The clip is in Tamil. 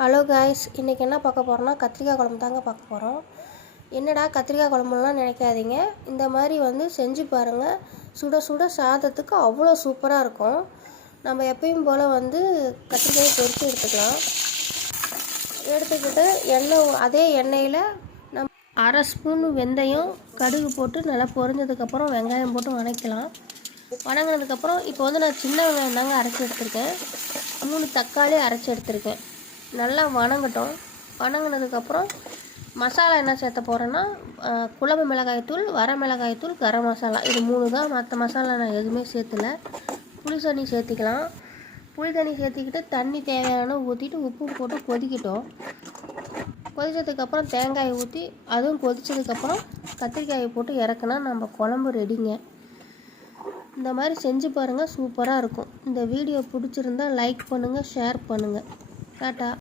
ஹலோ காய்ஸ், இன்றைக்கி என்ன பார்க்க போகிறோன்னா கத்திரிக்காய் குழம்பு தாங்க பார்க்க போகிறோம். என்னடா கத்திரிக்காய் குழம்புலாம் நினைக்காதீங்க, இந்த மாதிரி செஞ்சு பாருங்கள். சுட சுட சாதத்துக்கு அவ்வளோ சூப்பராக இருக்கும். நம்ம எப்பயும் போல் கத்திரிக்காயை பொரித்து எடுத்துக்கலாம். எடுத்துக்கிட்டு அதே எண்ணெயில் நம்ம 1/2 ஸ்பூன் வெந்தயம், கடுகு போட்டு நல்லா பொரிஞ்சதுக்கப்புறம் வெங்காயம் போட்டு வதக்கலாம். வதங்கினதுக்கப்புறம் இப்போ நான் சின்ன வெங்காயம் தாங்க அரைச்சி எடுத்திருக்கேன். 3 தக்காளி அரைச்சி எடுத்திருக்கேன். நல்லா வதங்கட்டும். வதங்கினதுக்கப்புறம் மசாலா என்ன சேர்த்த போகிறேன்னா, குழம்பு மிளகாய்த்தூள், வர மிளகாய்த்தூள், கரம் மசாலா, இது 3 தான். மற்ற மசாலா நான் எதுவுமே சேர்த்துல. புளி தண்ணி சேர்த்திக்கலாம். புளி தண்ணி சேர்த்திக்கிட்டு தண்ணி தேவையான ஊற்றிட்டு உப்பு போட்டு கொதிக்கட்டும். கொதித்ததுக்கப்புறம் தேங்காயை ஊற்றி அதுவும் கொதித்ததுக்கப்புறம் கத்திரிக்காயை போட்டு இறக்குனா நம்ம குழம்பு ரெடிங்க. இந்த மாதிரி செஞ்சு பாருங்கள், சூப்பராக இருக்கும். இந்த வீடியோ பிடிச்சிருந்தா லைக் பண்ணுங்கள், ஷேர் பண்ணுங்கள். டாட்டா.